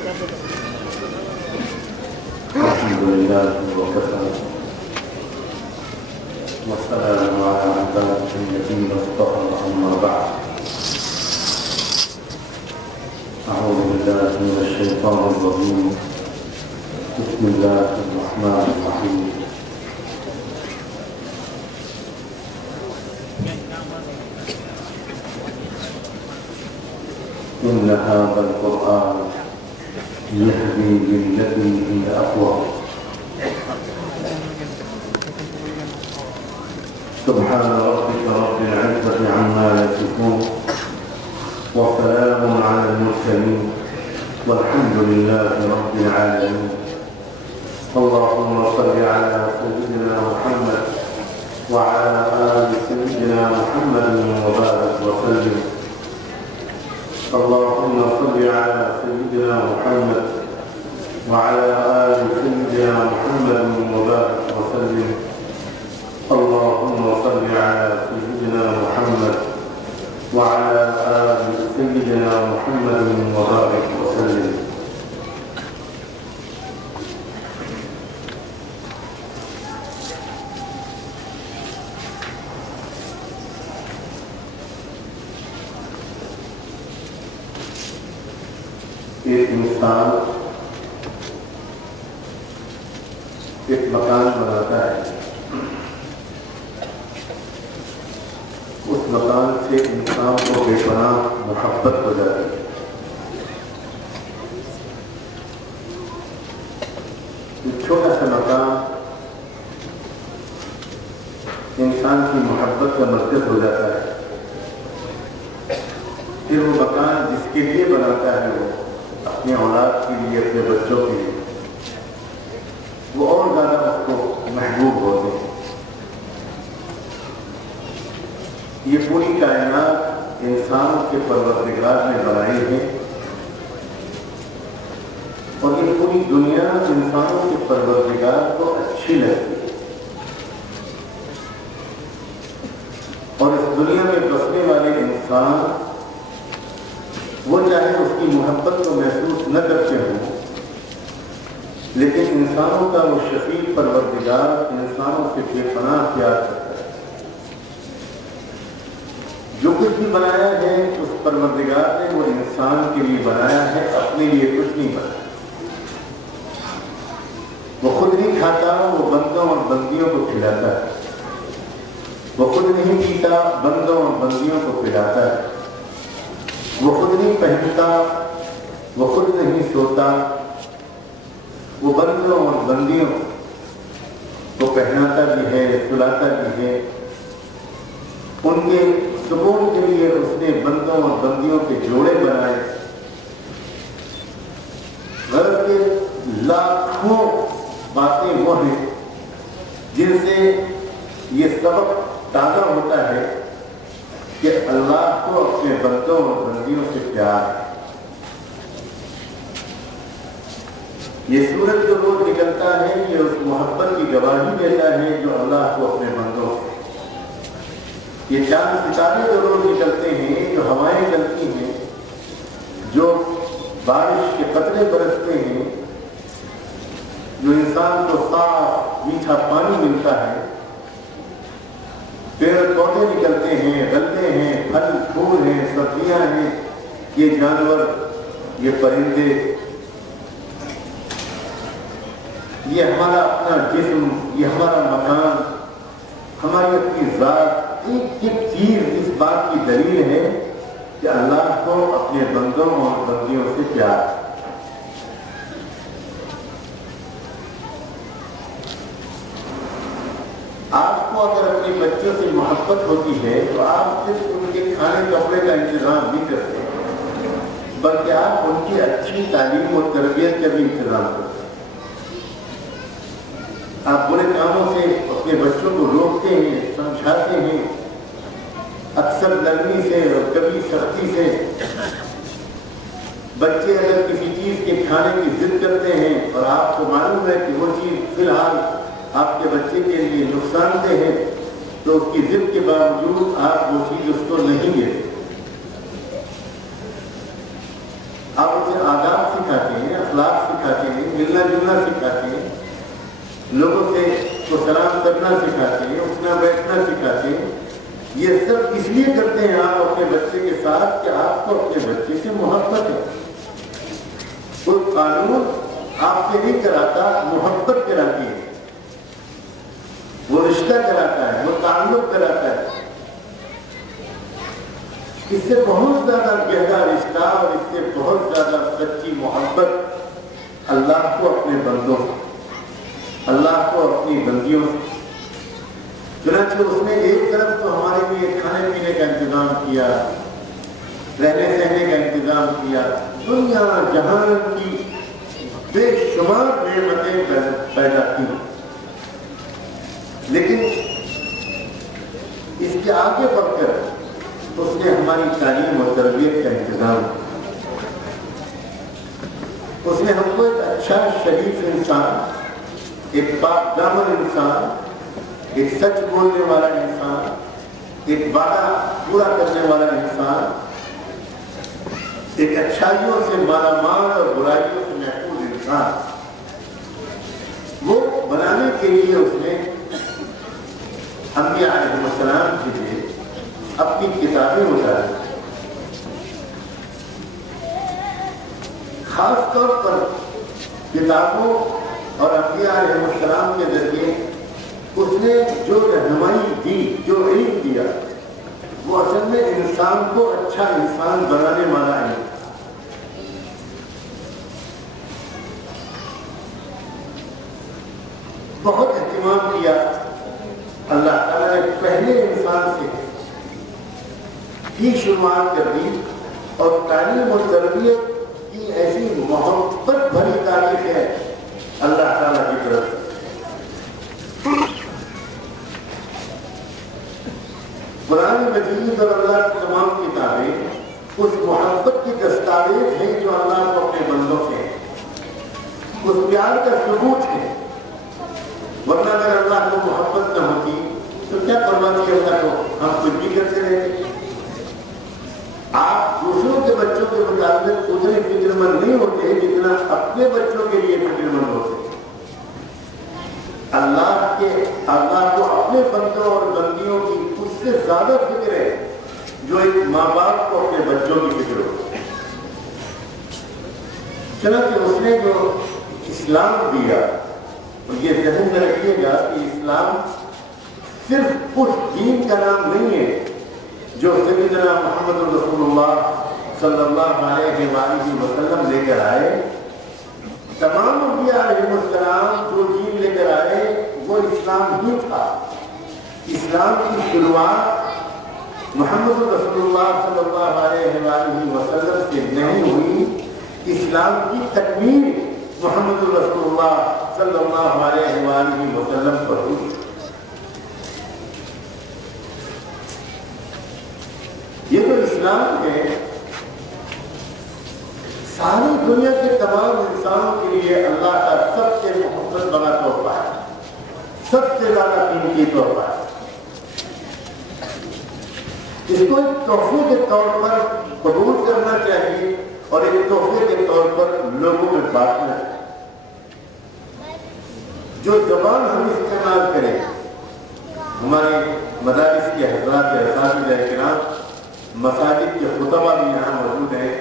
الحمد لله وكفى والسلام على عباده الذين اصطفى أما بعد أعوذ بالله من الشيطان الرجيم بسم الله الرحمن الرحيم إن هذا القرآن يهدي للتي هي أقوم سبحان ربك رب العزة عما يصفون وسلام على المرسلين والحمد لله رب العالمين اللهم صل على سيدنا محمد وعلى آل سيدنا محمد وبارك وسلم اللهم صل على سيدنا محمد وعلى آل سيدنا محمد وبارك وسلم اللهم صل على سيدنا محمد وعلى آل سيدنا محمد وبارك وسلم ایک انسان ایک مکان بناتا ہے، اس مکان سے انسان کو بے پناہ محبت ہو جاتی ہے۔ ایک چھوٹا سا مکان انسان کی محبت کا مرکز ہو جاتا ہے، پھر وہ مکان جس کے لیے بناتا ہے وہ اپنی اولاد کے لیے، اپنے بچوں کے لیے، وہ اور زیادہ اس کو محبوب ہوتے ہیں۔ یہ پوری کائنات انسانوں کے پروردگار نے بنائی ہے، اور یہ پوری دنیا انسانوں کے پروردگار کو اچھی لگتی ہے، اور اس دنیا میں بسنے والے انسان وہ چاہے اس کی محبت کو محسوس نہ کرتے ہوں، لیکن انسانوں کا وہ شفیع پروردگار انسانوں سے بے پناہ پیار کرتا ہے۔ جو کچھ بھی بنایا ہے اس پروردگار نے وہ انسان کے لیے بنایا ہے، اپنے لیے کچھ نہیں بنایا۔ وہ خود نہیں کھاتا، وہ بندوں اور بندیوں کو کھلاتا ہے۔ وہ خود نہیں پیتا، بندوں اور بندیوں کو پلاتا ہے۔ وہ خود نہیں پہنتا، وہ خود نہیں سوتا، وہ بندوں اور بندیوں کو پہناتا بھی ہے، سلاتا بھی ہے۔ ان کے سکون کے لیے اس نے بندوں اور بندیوں کے جوڑے بنائے۔ غرض کے لاکھوں باتیں وہ ہیں جن سے یہ سبق تازہ ہوتا ہے کہ اللہ کو اپنے بندوں اور بندیوں سے پیار ہے۔ یہ سورج جو روز نکلتا ہے یہ اس محبت کی گواہی دیتا ہے جو اللہ کو اپنے بندوں سے۔ یہ چاند ستارے جو روز نکلتے ہیں، جو ہوائیں چلتی ہیں، جو بارش کے قطرے برستے ہیں، جو انسان کو صاف میٹھا پانی ملتا ہے، پیڑ پودے نکلتے ہیں، غلے ہیں، پھل پھول ہیں، سبزیاں ہیں، یہ جانور، یہ پرندے، یہ ہمارا اپنا جسم، یہ ہمارا مکان، ہماری اپنی ذات، ایک ایک چیز اس بات کی دلیل ہے کہ اللہ کو اپنے بندوں اور بندیوں سے پیار ہے۔ آپ کو اگر اپنے بچوں سے محبت ہوتی ہے تو آپ صرف ان کے کھانے کپڑے کا انتظام نہیں کرتے، بلکہ آپ ان کی اچھی تعلیم و تربیت کا بھی انتظام کرتے ہیں۔ آپ برے کاموں سے اپنے بچوں کو روکتے ہیں، سمجھاتے ہیں، اکثر نرمی سے اور کبھی سختی سے۔ بچے اگر کسی چیز کے کھانے کی ضد کرتے ہیں اور آپ کو معلوم ہے کہ وہ چیز فی الحال آپ کے بچے کے لیے نقصان دہ ہے، تو اس کی ضد کے باوجود آپ وہ چیز اس کو نہیں دیتے۔ آپ اسے آداب سکھاتے ہیں، اخلاق سکھاتے ہیں، ملنا جلنا سکھاتے ہیں، لوگوں سے کو سلام کرنا سکھاتے ہیں، اٹھنا بیٹھنا سکھاتے ہیں. یہ سب اس لیے کرتے ہیں آپ اپنے بچے کے ساتھ کہ آپ کو اپنے بچے سے محبت ہے. کوئی قانون آپ سے نہیں کراتا، محبت کراتی ہے، وہ رشتہ کراتا ہے، وہ تعلق کراتا ہے. اس سے بہت زیادہ گہرا رشتہ اور اس سے بہت زیادہ سچی محبت اللہ کو اپنے بندوں سے، اللہ کو اپنی بندیوں سے. چنانچہ اس نے ایک طرف تو ہمارے لیے کھانے پینے کا انتظام کیا، رہنے سہنے کا انتظام کیا، دنیا جہان کی بے شمار نعمتیں پیدا کی، لیکن اس کے آگے بڑھ کر اس نے ہماری تعلیم اور تربیت کا انتظام کیا. اس نے ہم کو ایک اچھا شریف انسان، ایک پاک دامن انسان، ایک سچ بولنے والا انسان، ایک وعدہ پورا کرنے والا انسان، ایک اچھائیوں سے مالا مال اور برائیوں سے محفوظ انسان، وہ بنانے کے لیے اس نے انبیاء علیہ السلام کے لیے اپنی کتابیں اتاری. خاص طور پر کتابوں اور انبیاء علیہ السلام کے ذریعے اس نے جو رہنمائی دی، جو علم دیا، وہ اصل میں انسان کو اچھا انسان بنانے والا علم. بہت اہتمام کیا اللہ تعالیٰ نے پہلے انسان سے ہی شروعات کر دی، اور تعلیم اور تربیت کی ایسی محبت بھری تاریخ ہے اللہ تعالیٰ کی طرف سے. قرآن مجید اور اللہ کی تمام کتابیں اس محبت کی دستاویز ہیں جو اللہ کو اپنے بندوں سے ہے، اس پیار کا ثبوت ہے. ورنہ اگر اللہ کو محبت نہ ہوتی تو کیا فرماتی اللہ کو ہم کچھ بھی کرتے رہتے. آپ دوسروں کے بچوں کے مطابق اتنے فکر مند نہیں ہوتے جتنا اپنے بچوں کے لیے فکر مند ہوتے. اللہ کو اپنے بندوں اور بندیوں کی اس سے زیادہ فکر ہے جو ایک ماں باپ کو اپنے بچوں کی فکر ہو. چنانچہ اس نے جو اسلام دیا، اور یہ ذہن میں رکھیے گا کہ اسلام صرف اس دین کا نام نہیں ہے جو سیدنا محمد رسول اللہ صلی اللہ علیہ وآلہ وسلم لے کر آئے. تمام انبیاء علیہ السلام جو دین لے کر آئے وہ اسلام ہی تھا. اسلام کی شروعات محمد رسول اللہ صلی اللہ علیہ وآلہ وسلم سے نہیں ہوئی، اسلام کی تکمیل محمد رسول اللہ صلی اللہ علیہ وآلہ وسلم پر ہوئی. یہ تو اسلام ہے ساری دنیا کے تمام انسانوں کے لیے اللہ کا سب سے محبت بڑا تحفہ ہے، سب سے زیادہ قیمتی تحفہ ہے. اس کو ایک تحفے کے طور پر قبول کرنا چاہیے اور ایک تحفے کے طور پر لوگوں میں بانٹنا چاہیے. جو زبان ہم استعمال کریں، ہمارے مدارس کے حضرات اساتذہ کرام، مساجد کے خطبہ بھی یہاں موجود ہیں،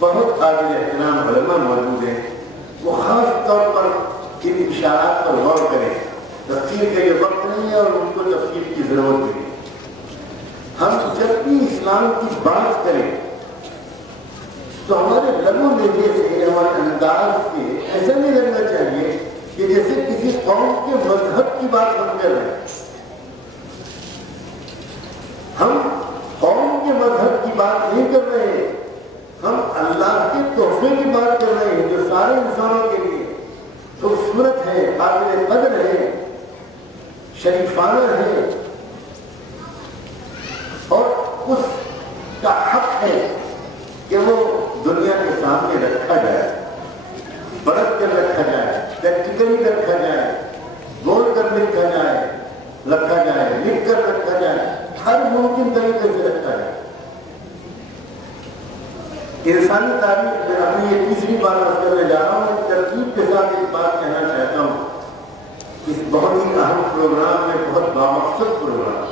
بہت قابل احترام علماء موجود ہیں، وہ خاص طور پر ان اشارات پر غور کریں. تفسیر کا یہ وقت نہیں ہے اور ان کو تفسیر کی ضرورت نہیں. ہم جب بھی اسلام کی بات کریں تو ہمارے لب و لہجے سے، ہمارے انداز سے ایسا نہیں لگنا چاہیے کہ جیسے کسی قوم کے مذہب کی بات ہم کر رہے ہیں. ہم قوم کے مذہب کی بات نہیں کر رہے ہیں، ہم اللہ کے تحفے کی بات کر رہے ہیں جو سارے انسانوں کے لیے خوبصورت ہے، قابل قدر ہے، شریفانہ ہے، اور اس کا حق ہے کہ وہ دنیا کے سامنے رکھا جائے، پرکھ کر رکھا جائے، پریکٹیکلی رکھا جائے، بول کر لکھا جائے، رکھا جائے، لکھ کر رکھا جائے، ہر ممکن طریقے سے رکھا جائے. انسانی تاریخ میں اپنی یہ تیسری بار عرض کرنے جا رہا ہوں، ترتیب کے ساتھ ایک بات کہنا چاہتا ہوں۔ اس بہت ہی اہم پروگرام میں، بہت بامقصد پروگرام،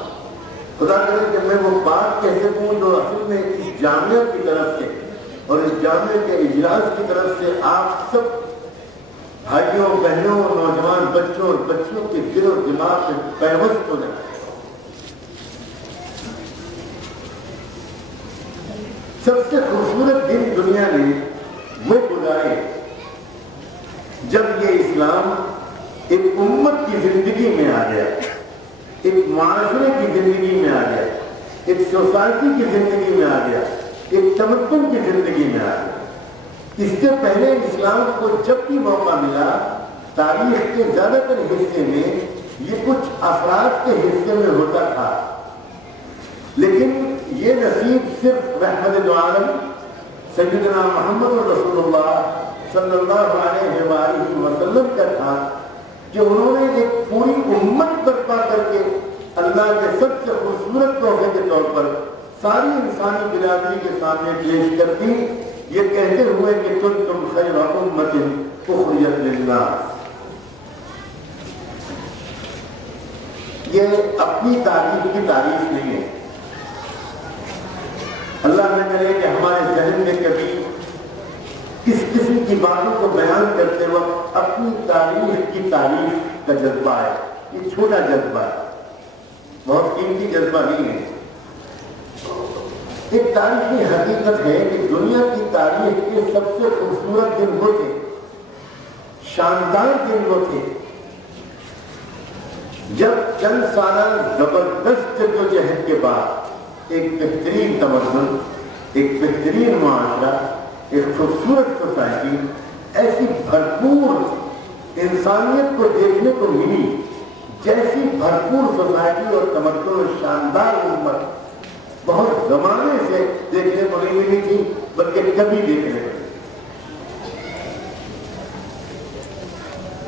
خدا کرے کہ میں وہ بات کہہ سکوں جو اصل میں اس جامعہ کی طرف سے اور اس جامعہ کے اجلاس کی طرف سے آپ سب بھائیوں، بہنوں، نوجوان بچوں اور بچیوں کے دل و دماغ میں پیوست ہو جائے۔ سب سے خوبصورت دن دنیا نے وہ گزارے جب یہ اسلام ایک امت کی زندگی میں آ گیا، ایک معاشرے کی زندگی میں آ گیا، ایک سوسائٹی کی زندگی میں آ گیا، ایک تمدن کی زندگی میں آ گیا۔ اس سے پہلے اسلام کو جب بھی موقع ملا، تاریخ کے زیادہ تر حصے میں یہ کچھ افراد کے حصے میں ہوتا تھا، لیکن یہ نصیب صرف رحمت عالم سیدنا محمد رسول اللہ صلی اللہ علیہ وآلہ وسلم کا تھا کہ انہوں نے ایک پوری امت برپا کر کے اللہ کے سب سے خوبصورت تحفے کے طور پر ساری انسانی برادری کے سامنے پیش کر دی، یہ کہتے ہوئے کہ تم خیر امت اخرجت للناس۔ یہ اپنی تاریخ کی تعریف نہیں ہے۔ اللہ نہ کرے کہ ہمارے ذہن میں کبھی کس قسم کی باتوں کو بیان کرتے وقت اپنی تاریخ کی تعریف کا جذبہ ہے۔ یہ چھوٹا جذبہ ہے، بہت قیمتی جذبہ نہیں ہے۔ ایک تاریخی حقیقت ہے کہ دنیا کی تاریخ کے سب سے خوبصورت دن وہ تھے، شاندار دن وہ تھے، جب چند سالہ زبردست جدوجہد کے بعد ایک بہترین تمدن، ایک بہترین معاشرہ، ایک خوبصورت سوسائٹی، ایسی بھرپور انسانیت کو دیکھنے کو ملی جیسی بھرپور سوسائٹی اور تمدن اور شاندار امت بہت زمانے سے دیکھنے کو نہیں ملی تھی، بلکہ کبھی دیکھنے کو۔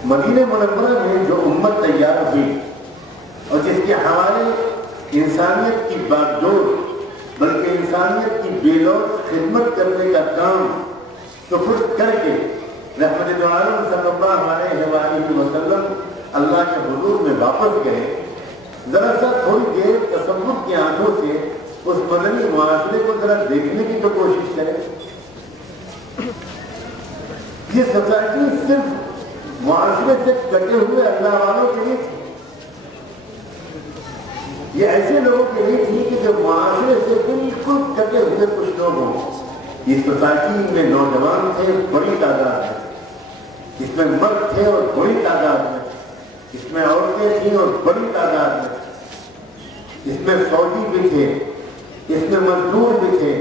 مدینہ منورہ میں جو امت تیار ہوئی اور جس کے حوالے انسانیت کی باغ ڈور بلکہ انسانیت کی بے لوث خدمت کرنے کا کام سپرد کر کے رحمت عالم صلی اللہ علیہ وآلہ وسلم اللہ کے حضور میں واپس گئے، ذرا سا تھوڑی دیر تصور کی آنکھوں سے اس مدنی معاشرے کو ذرا دیکھنے کی تو کوشش کریں۔ یہ سوسائٹی صرف معاشرے سے کٹے ہوئے اللہ والوں کے لیے تھی، یہ ایسے لوگوں کے لیے تھی کہ جو معاشرے سے بالکل کٹے ہوئے کچھ لوگ ہوں۔ اس سوسائٹی میں نوجوان تھے، بڑی تعداد میں، اس میں مرد تھے اور بڑی تعداد میں، اس میں عورتیں تھیں اور بڑی تعداد میں، اس میں فوجی بھی تھے، اس میں مزدور بھی تھے،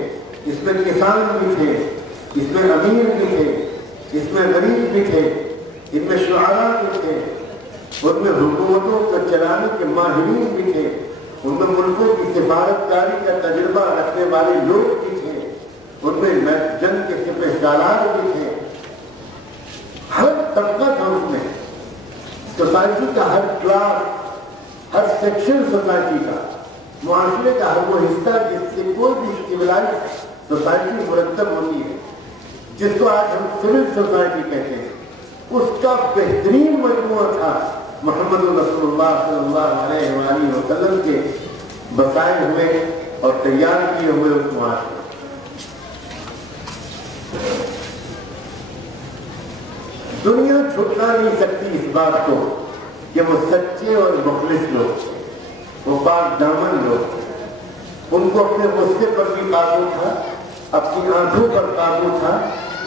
اس میں کسان بھی تھے، اس میں امیر بھی تھے، اس میں غریب بھی تھے، ان میں شعراء بھی تھے، ان میں حکومتوں کو چلانے کے ماہرین بھی تھے، ان میں ملکوں کی سفارت کاری کا تجربہ رکھنے والے لوگ بھی تھے، ان میں جنگ کے سپہ سالار بھی تھے، ہر طبقہ تھا اس میں، سوسائٹی کا ہر کلاس، ہر سیکشن سوسائٹی کا، معاشرے کا ہر وہ حصہ جس سے کوئی بھی سویلائز سوسائٹی مرتب ہوتی ہے، جس کو آج ہم سول سوسائٹی کہتے ہیں، اس کا بہترین مجموعہ تھا محمد رسول اللہ صلی اللہ علیہ وآلہ وسلم کے بسائے ہوئے اور تیار کیے ہوئے اس معاشرے۔ دنیا چھٹا نہیں سکتی اس بات کو کہ وہ سچے اور مخلص لوگ تھے، وہ پاک دامن لوگ تھے، ان کو اپنے غصے پر بھی قابو تھا، اپنی آنکھوں پر قابو تھا،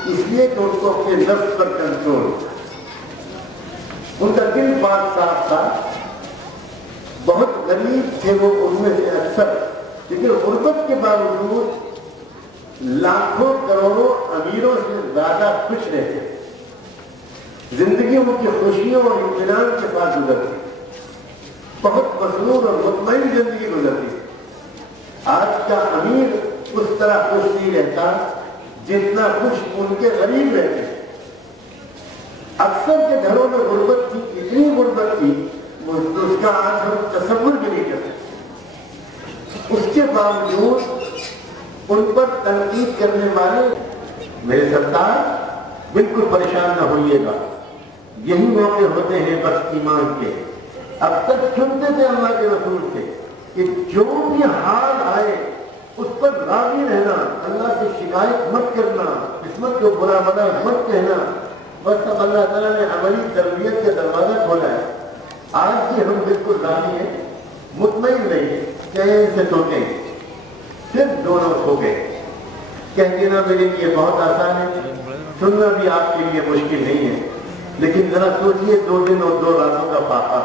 اس لیے کہ ان کو اپنے نفس پر کنٹرول تھا، ان کا دل پاک صاف تھا، بہت غریب تھے وہ ان میں سے اکثر، لیکن غربت کے باوجود لاکھوں کروڑوں امیروں سے زیادہ خوش رہتے تھے، زندگی ان کی خوشیوں اور اطمینان کے ساتھ گزرتی، بہت مسرور اور مطمئن زندگی گزرتی۔ آج کا امیر اس طرح خوش نہیں رہتا جتنا خوش ان کے غریب رہتے ہیں۔ اکثر کے گھروں میں غربت تھی، اتنی غربت تھی اس کا آج ہم تصور بھی نہیں کرتے، اس کے باوجود ان پر تنقید کرنے والے میرے سرکار بالکل پریشان نہ ہوئیے گا، یہی موقع ہوتے ہیں بس ایمان کے۔ اب تک سنتے تھے اللہ کے رسول سے کہ جو بھی حال آئے اس پر راضی رہنا، اللہ سے شکایت مت کرنا، قسمت کو برا بنا مت کہنا، بس اب اللہ تعالیٰ نے عملی تربیت کا دروازہ کھولا ہے۔ آج بھی ہم بالکل راضی ہیں، مطمئن نہیں، چین سے سوچیں، صرف دونوں سو گئے۔ کہہ دینا میرے لیے بہت آسان ہے، سننا بھی آپ کے لیے مشکل نہیں ہے، لیکن ذرا سوچئے 2 دن اور 2 راتوں کا فاقہ۔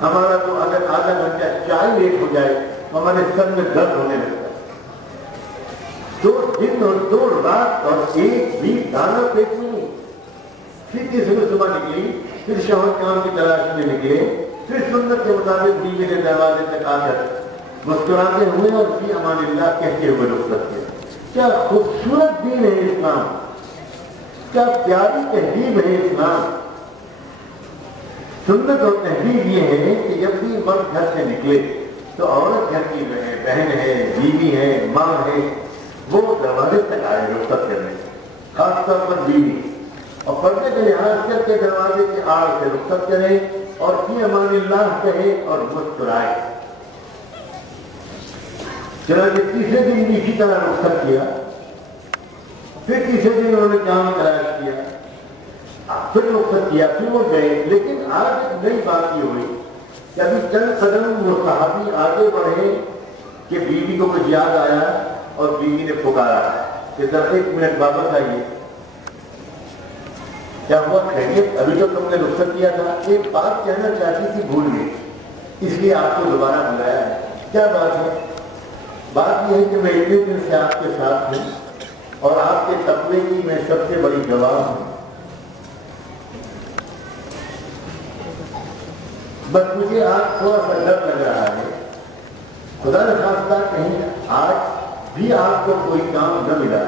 ہمارا تو اگر آدھا گھنٹہ چائے لیٹ ہو جائے تو ہمارے سر میں درد ہونے لگتا ہے۔ 2 دن اور 2 رات اور ایک بھی دانہ پیٹ میں نہیں۔ پھر کسی نے صبح نکلی، پھر شوہر کام کی تلاش میں نکلے، پھر سنت کے مطابق بیوی کے دروازے تک آ کر مسکراتے ہوئے اور فی امان اللہ کہتے ہوئے رخصت کیا۔ کیا خوبصورت دین ہے اسلام، کیا پیاری تہذیب ہے اسلام۔ سنت اور تہذیب یہ ہے کہ جب بھی مرد گھر سے نکلے تو عورت گھر کی بہن ہے، بیوی ہے، ماں ہے، وہ دروازے تک آئے رخصت کرنے، خاص طور پر بیوی، اور پردے کا لحاظ کر کے دروازے کی آڑ سے رخصت کرے اور فی امان اللہ کہے اور مسکرائے۔ چنانچہ تیسرے دن بھی اسی طرح رخصت کیا، پھر تیسرے دن انہوں نے کام تلاش کیا، پھر رخصت کیا، پھر وہ گئے۔ لیکن آج ایک نئی بات یہ ہوئی کہ ابھی چند قدم وہ صحابی آگے بڑھے کہ بیوی کو کچھ یاد آیا اور بیوی نے پکارا کہ ذرا 1 منٹ واپس آئیے۔ کیا ہوا خیریت؟ ابھی تو تم نے رخصت کیا تھا، ایک بات کہنا چاہتی تھی بھول گئی، اس لیے آپ کو دوبارہ بلایا ہے۔ کیا بات ہے؟ بات یہ ہے کہ میں اتنے دن سے آپ کے ساتھ ہوں اور آپ کے تقوی کی میں سب سے بڑی گواہ ہوں، بس مجھے آج تھوڑا سا ڈر لگ رہا ہے، خدا نخواستہ کہیں آج بھی آپ کو کوئی کام نہ ملا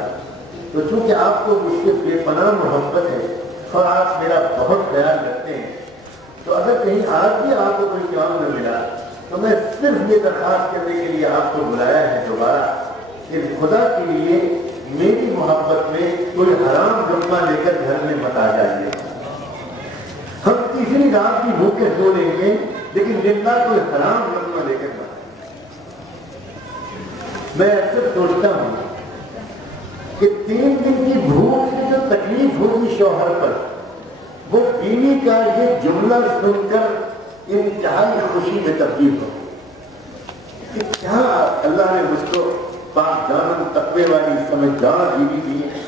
تو چونکہ آپ کو مجھ سے بے پناہ محبت ہے اور آپ میرا بہت خیال رکھتے ہیں، تو اگر کہیں آج بھی آپ کو کوئی کام نہ ملا تو میں صرف یہ درخواست کرنے کے لیے آپ کو بلایا ہے دوبارہ کہ خدا کے لیے میری محبت میں کوئی حرام لقمہ لے کر گھر میں مت آ جائیے۔ ہم تیسری رات بھی بھوکے سو لیں گے لیکن زندہ کوئی حرام لقمہ لے کر مت۔ میں اکثر سوچتا ہوں کہ 3 دن کی بھوک سے جو تکلیف ہوگی شوہر پر، وہ بیوی کا یہ جملہ سن کر انتہائی خوشی میں تبدیل ہو کہ کیا اللہ نے مجھ کو پاک دامن تقوی والی سمجھدار بیوی دی ہے۔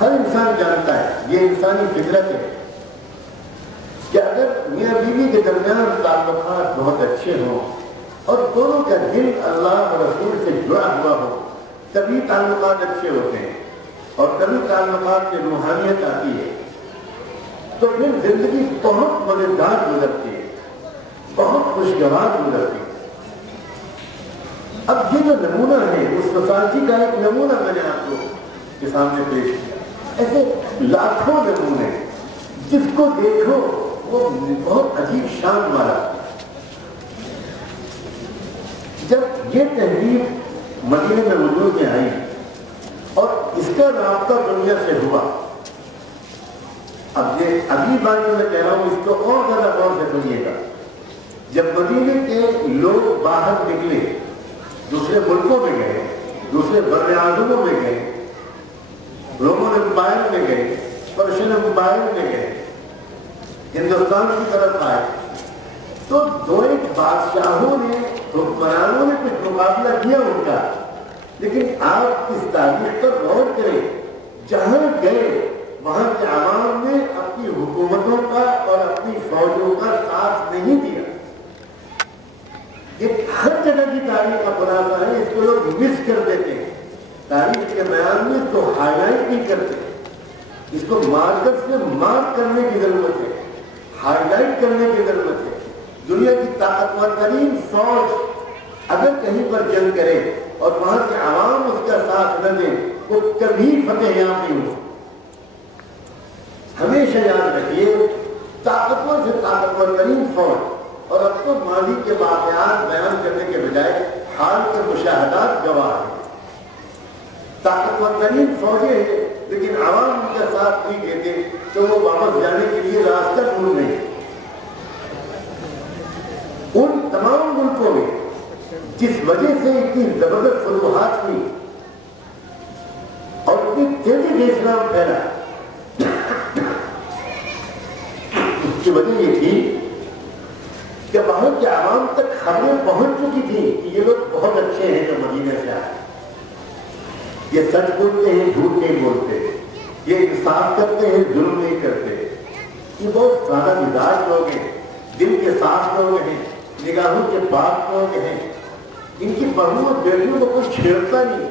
ہر انسان جانتا ہے، یہ انسانی فطرت ہے کہ اگر میاں بیوی کے درمیان تعلقات بہت اچھے ہوں اور دونوں کا دل اللہ اور رسول سے جڑا ہوا ہو تبھی تعلقات اچھے ہوتے ہیں اور تبھی تعلقات میں روحانیت آتی ہے، تو پھر زندگی بہت مزیدار گزرتی ہے، بہت خوشگوار گزرتی ہے۔ اب یہ جو نمونہ ہے اس سوسائٹی کا ایک نمونہ میں نے آپ کو کے سامنے پیش کیا، ایسے لاکھوں نمونے جس کو دیکھو وہ بہت عجیب شان والا۔ جب یہ تحریر مدینے میں وجود میں آئی اور اس کا رابطہ دنیا سے ہوا، اب یہ اگلی بات جو میں کہہ رہا ہوں اس کو اور زیادہ غور سے سنیے گا۔ جب مدینے کے لوگ باہر نکلے، دوسرے ملکوں میں گئے، دوسرے بر اعظموں میں گئے، رومن امپائر میں گئے، پرشین امپائر میں گئے، ہندوستان کی طرف آئے، تو 2 ایک بادشاہوں نے، حکمرانوں نے کچھ مقابلہ کیا ان کا، لیکن آپ اس تاریخ پر غور کریں، جہاں گئے وہاں کے عوام نے اپنی حکومتوں کا اور اپنی فوجوں کا ساتھ نہیں دیا۔ یہ ہر جگہ کی تاریخ کا خلاصہ ہے، اس کو لوگ مس کر دیتے ہیں، تاریخ کے بیان میں اس کو ہائی لائٹ نہیں کرتے، اس کو مارکر سے مارک کرنے کی ضرورت ہے، ہائی لائٹ کرنے کی ضرورت ہے۔ دنیا کی طاقتور ترین فوج اگر کہیں پر جنگ کرے اور وہاں کے عوام اس کا ساتھ نہ دیں، وہ کبھی فتح یاب نہیں ہو سکتی۔ ہمیشہ یاد رکھیے، طاقتور سے طاقتور ترین فوج، اور اب تو ماضی کے واقعات بیان کرنے کے بجائے حال کے مشاہدات گواہ ہیں، طاقتور طاقتورین فوجیں ہیں لیکن عوام ان کا ساتھ نہیں دیتے تو وہ واپس جانے کے لیے راستہ ڈھونڈ رہے ہیں۔ ان تمام ملکوں میں جس وجہ سے اتنی زبردست فتوحات ہوئی اور اتنی تیزی سے اسلام پھیلا، اس کی وجہ یہ تھی کہ وہاں کے عوام تک خبریں پہنچ چکی تھی کہ یہ لوگ بہت اچھے ہیں جو مدینے سے آئے، یہ سچ بولتے ہیں، جھوٹ نہیں بولتے، یہ انصاف کرتے ہیں، ظلم نہیں کرتے، یہ بہت سادہ مزاج لوگ ہیں، دل کے صاف لوگ ہیں، نگاہوں کے پاک لوگ ہیں، ان کی بہنوں اور بیٹیوں کو کوئی چھیڑتا نہیں،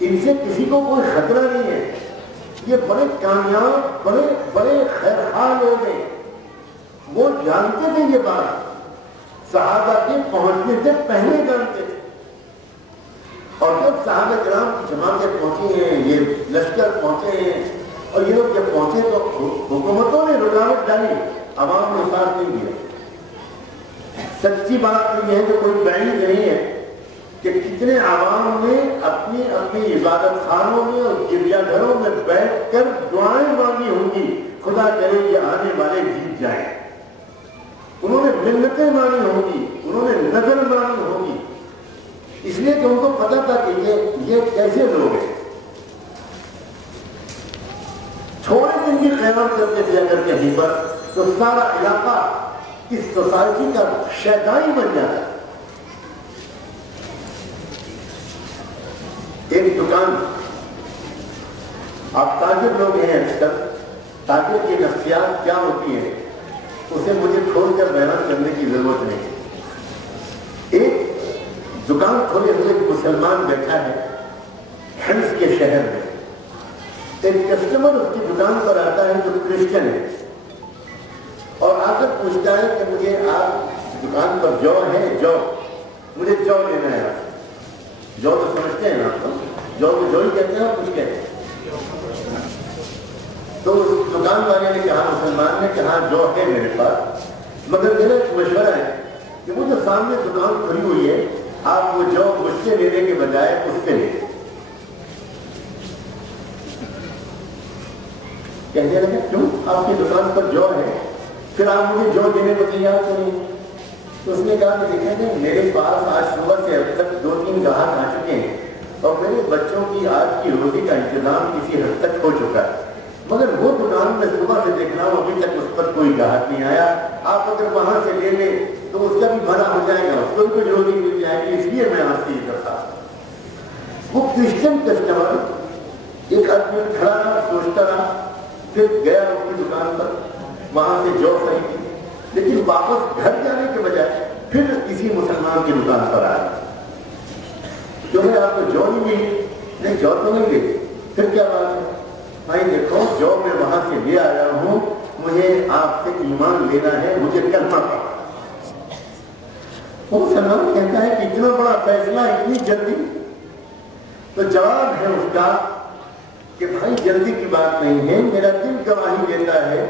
ان سے کسی کو کوئی خطرہ نہیں ہے، یہ بڑے کامیاب بڑے بڑے خیرخواہ لوگ ہیں۔ وہ جانتے تھے یہ بات، صحابہ کے پہنچنے سے پہلے جانتے تھے، اور جب صحابہ کرام کی جماعتیں پہنچی ہیں، یہ لشکر پہنچے ہیں، اور یہ لوگ جب پہنچے تو حکومتوں نے رکاوٹ ڈالی، عوام نے ساتھ نہیں دیا۔ سچی بات یہ ہے کہ کوئی بعید نہیں ہے کہ کتنے عوام نے اپنی اپنی عبادت خانوں میں اور گرجا گھروں میں بیٹھ کر دعائیں مانگی ہوں گی، خدا کرے یہ آنے والے جیت جائیں۔ انہوں نے منتیں مانی ہوں گی، انہوں نے نظر مانی ہوگی، اس لیے کہ ان کو پتا تھا کہ یہ کیسے لوگ ہیں۔ تھوڑے دن بھی قیام کرتے تھے اگر کہیں پر تو سارا علاقہ اس سوسائٹی کا شیطانی بن جاتا۔ ایک دکان، آپ تاجر لوگ ہیں اکثر، تاجر کی نفسیات کیا ہوتی ہے اسے مجھے کھول کر بیان کرنے کی ضرورت نہیں۔ ایک دکان کھولے ہوئے ایک مسلمان بیٹھا ہے حمص کے شہر میں، ایک کسٹمر اس کی دکان پر آتا ہے جو کرسچن ہے اور آ کر پوچھتا ہے کہ مجھے آپ دکان پر جو ہے، جو مجھے جو لینا ہے۔ جو تو سمجھتے ہیں آپ، جو ہی کہتے ہیں اور کچھ کہتے ہیں۔ تو اس دکان والے نے کہا، مسلمان نے کہا جو ہے میرے پاس، مگر میرا ایک مشورہ ہے کہ وہ جو سامنے دکان کھلی ہوئی ہے آپ وہ جو مجھ سے لینے کے بجائے اس سے لیں۔ کہنے لگے کیوں؟ آپ کی دکان پر جو ہے، پھر آپ مجھے جو دینے کو تیار کریں؟ تو اس نے کہا کہ دیکھیں میرے پاس آج صبح سے اب تک 2-3 گاہک آ چکے ہیں اور میرے بچوں کی آج کی روزی کا انتظام کسی حد تک ہو چکا ہے، مگر وہ دکان میں صبح سے دیکھ رہا ہوں ابھی تک اس پر کوئی گاہک نہیں آیا۔ آپ اگر وہاں سے لے لیں تو اس کا بھی بھلا ہو جائے گا، اس کو بھی روزی مل جائے گی، اس لیے میں آپ سے یہ کرتا ہوں۔ وہ کرسچن کسٹمر ایک آدمی کھڑا رہا، سوچتا رہا، پھر گیا اس کی دکان پر، وہاں سے جو خریدی، لیکن واپس گھر جانے کے بجائے پھر کسی مسلمان کی دکان پر آیا، جو ہے آپ کو جو نہیں جو تو نہیں لے، پھر کیا بات ہے بھائی؟ دیکھو جو میں وہاں سے لے آیا ہوں، مجھے آپ سے ایمان لینا ہے، مجھے کلمہ پڑھنا۔ وہ مسلمان کہتا ہے کہ اتنا بڑا فیصلہ اتنی جلدی؟ تو جواب ہے اس کا کہ بھائی جلدی کی بات نہیں ہے، میرا دل گواہی دیتا ہے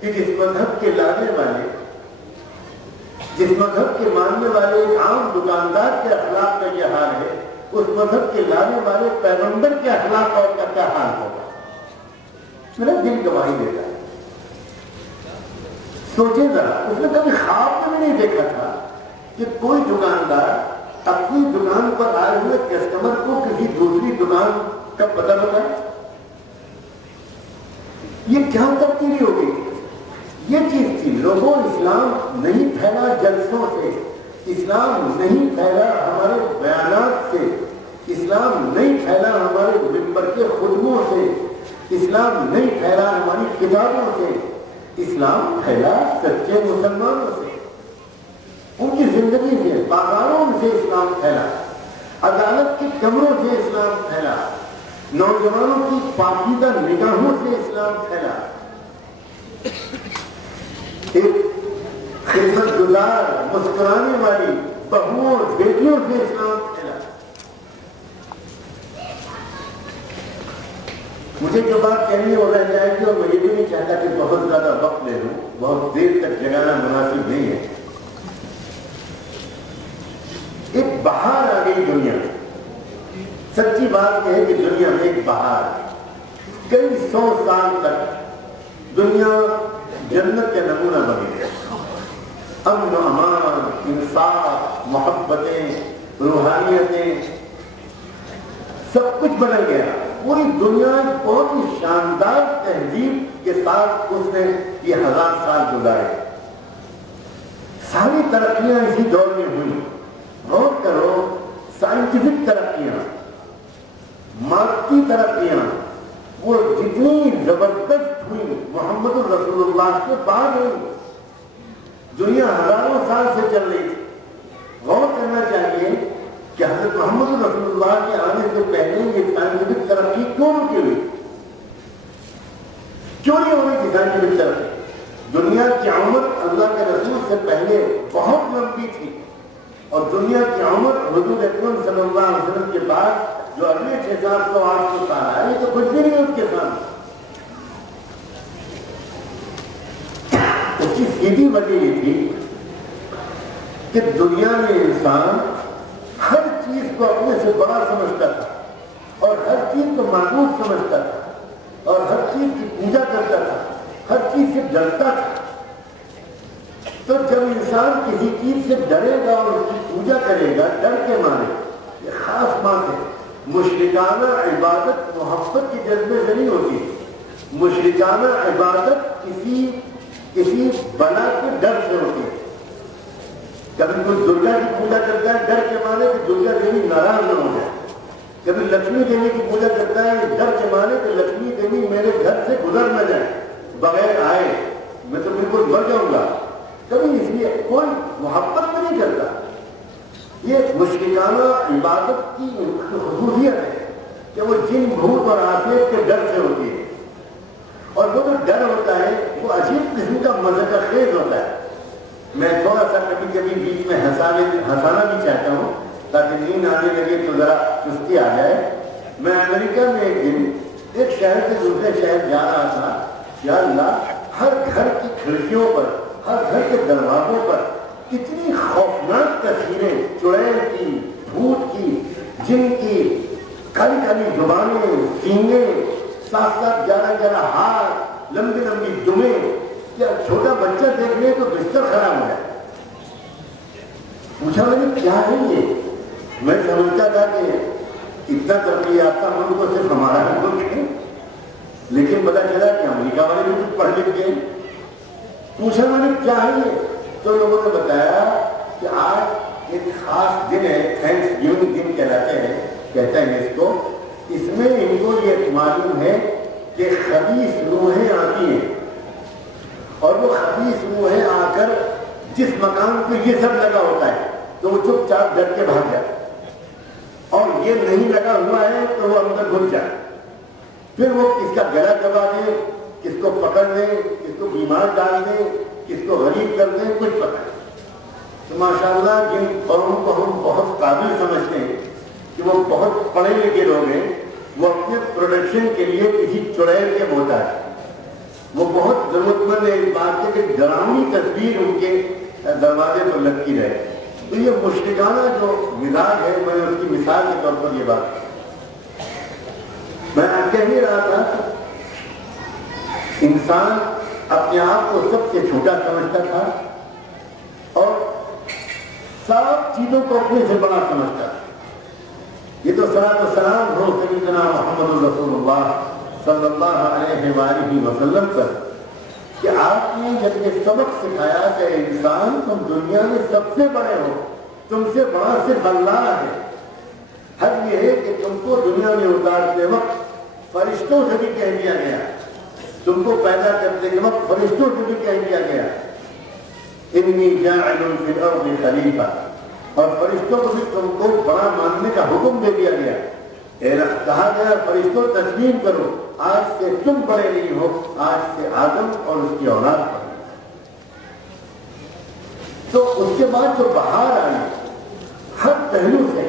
کہ جس مذہب کے لانے والے، جس مذہب کے ماننے والے ایک عام دکاندار کے اخلاق کا یہ حال ہے، اس مذہب کے لانے والے پیغمبر کے اخلاق اور کا کیا حال ہوگا؟ میرا دل گواہی دیتا ہے۔ سوچے ذرا، اس نے کبھی خواب میں نہیں دیکھا تھا کہ کوئی دکاندار اپنی دکان پر آئے ہوئے کسٹمر کو کسی دوسری دکان کا پتہ بتائے۔ یہ کیا تبدیلی ہو گئی؟ یہ چیز تھی لوگوں، اسلام نہیں پھیلا جلسوں سے، اسلام نہیں پھیلا ہمارے بیانات سے، اسلام نہیں پھیلا ہمارے منبر کے خطبوں سے، اسلام نہیں پھیلا ہماری کتابوں سے، اسلام پھیلا سچے مسلمانوں سے، ان کی زندگی سے، بازاروں سے اسلام پھیلا، عدالت کے کمروں سے اسلام پھیلا، نوجوانوں کی پاکیزہ نگاہوں سے اسلام پھیلا، ایک خدمت گزار مسکرانے والی بہوؤں اور بیٹیوں سے اسلام پھیلا۔ مجھے جو بات کہنی ہے وہ رہ جائے گی، اور میں یہ بھی نہیں چاہتا کہ بہت زیادہ وقت لے لوں، بہت دیر تک جگانا مناسب نہیں ہے۔ ایک بہار آ گئی دنیا میں، سچی بات یہ ہے کہ دنیا میں ایک بہار ہے، کئی 100 سال تک دنیا جنت کے نمونہ بنی ہے، امن و امان، انصاف، محبتیں، روحانیتیں، سب کچھ بدل گیا۔ پوری دنیا بہت ہی شاندار تہذیب کے ساتھ اس نے یہ 1000 سال گزارے۔ ساری ترقیاں اسی دور میں ہوئی۔ غور کرو، سائنٹیفک ترقیاں، مادی ترقیاں، وہ جتنی زبردست ہوئی محمد الرسول اللہ کے بعد ہوئی۔ دنیا ہزاروں سال سے چل رہی تھی۔ غور کرنا چاہیے کہ حضرت محمد رسول اللہ کے آنے سے پہلے یہ سائنٹیفک ترقی کیوں رکی ہوئی؟ کیوں نہیں ہوئی تھی سائنٹیفک ترقی؟ دنیا کی عمر اللہ کے رسول سے پہلے بہت لمبی تھی، اور دنیا کی عمر حضور اکرم صلی اللہ علیہ وسلم کے بعد جو اگلے 600-800 سال آئے تو کچھ بھی نہیں اس کے سامنے۔ اس کی سیدھی وجہ یہ تھی کہ دنیا میں انسان ہر چیز کو اپنے سے بڑا سمجھتا تھا، اور ہر چیز کو معبود سمجھتا تھا، اور ہر چیز کی پوجا کرتا تھا، ہر چیز سے ڈرتا تھا۔ تو جب انسان کسی چیز سے ڈرے گا اور اس کی پوجا کرے گا ڈر کے مارے، یہ خاص بات ہے۔ مشرکانہ عبادت محبت کے جذبے سے نہیں ہوتی، مشرکانہ عبادت کسی بلا کے ڈر سے ہوتی ہے۔ کبھی کوئی درگا کی پوجا کرتا ہے ڈر کے مارے کہ درگا دیوی ناراض نہ ہو جائے، کبھی لکشمی دیوی کی پوجا کرتا ہے ڈر کے مارے کہ لکشمی دیوی میرے گھر سے گزر نہ جائے، بغیر آئے میں تو بالکل مر جاؤں گا۔ کبھی اس لیے کوئی محبت میں نہیں کرتا۔ یہ مشرکانہ عبادت کی خصوصیت ہے کہ وہ جن بھوت اور عافیت کے ڈر سے ہوتی ہے، اور وہ جو ڈر ہوتا ہے وہ عجیب قسم کا مزہ خیز ہوتا ہے۔ میں تھوڑا سا کبھی کبھی بیچ میں ہنسانا بھی چاہتا ہوں تاکہ نیند آنے لگے تو ذرا چستی آ جائے۔ میں امریکہ میں ایک دن ایک شہر سے دوسرے شہر جا رہا تھا، یا اللہ، ہر گھر کی کھڑکیوں پر، ہر گھر کے دروازوں پر اتنی خوفناک تصویریں، چڑیل کی، بھوت کی، جن کی، کالی کالی زبانیں، سینگے، 7-7 11 ہاتھ، لمبی لمبی دمیں، کیا چھوٹا بچہ دیکھ لے تو بستر خراب ہو جائے۔ پوچھا میں نے کیا ہے یہ؟ میں سمجھتا تھا کہ اتنا ترقی یافتہ ملک کو صرف ہمارا ملک ہے، لیکن پتا چلا کہ امریکہ والے بھی کچھ پڑھ لکھ گئے۔ پوچھا میں نے کیا ہے یہ؟ تو لوگوں نے بتایا کہ آج ایک خاص دن ہے، تھینکس گیونگ دن کہتے ہیں اس کو۔ اس میں ان کو یہ معلوم ہے کہ خبیث روحیں آتی ہیں، اور وہ خبیث روحیں آ کر جس مکان پہ یہ سب لگا ہوتا ہے تو وہ چپ چاپ ڈر کے بھاگ جائے، اور یہ نہیں لگا ہوا ہے تو وہ اندر گھس جائے۔ پھر وہ کس کا گلا دبا دیں، کس کو پکڑ دیں، کس کو بیمار ڈال دیں، کس کو غریب کر دیں، کچھ پتہ نہیں۔ تو ماشاءاللہ جن قوم کو ہم بہت قابل سمجھتے ہیں کہ وہ بہت پڑھے لکھے لوگ ہیں، وہ اپنے پروڈکشن کے لیے کسی چڑیل کے محتاج ہے۔ وہ بہت ضرورت مند ہے اس بات سے کہ ڈراؤنی تصویر ان کے دروازے پر لگتی رہے۔ تو یہ مشرکانہ جو مزاج ہے، میں اس کی مثال کے طور پر یہ بات میں کہہ نہیں رہا تھا، انسان اپنے آپ کو سب سے چھوٹا سمجھتا تھا اور سب چیزوں کو اپنے سے بڑا سمجھتا تھا۔ یہ تو صلاۃ و سلام ہو سیدنا محمد رسول اللہ صلی اللہ علیہ وآلہ وسلم پر کہ آپ نے جب یہ سبق سکھایا کہ انسان تم دنیا میں سب سے بڑے ہو، تم سے بڑا صرف اللہ ہے۔ حد یہ ہے کہ تم کو دنیا میں اتارتے وقت فرشتوں سے بھی کہہ دیا گیا، تم کو پیدا کرتے کے وقت فرشتوں سے بھی کہہ دیا گیا انی جاعل فی الارض خلیفہ، اور فرشتوں کو بھی تم کو بڑا ماننے کا حکم دے دیا گیا۔ کہا گیا فرشتوں تسلیم کرو، آج سے تم بڑے نہیں ہو، آج سے آدم اور اس کی اولاد بڑے۔ تو اس کے بعد جو بہار آئی ہر پہلو سے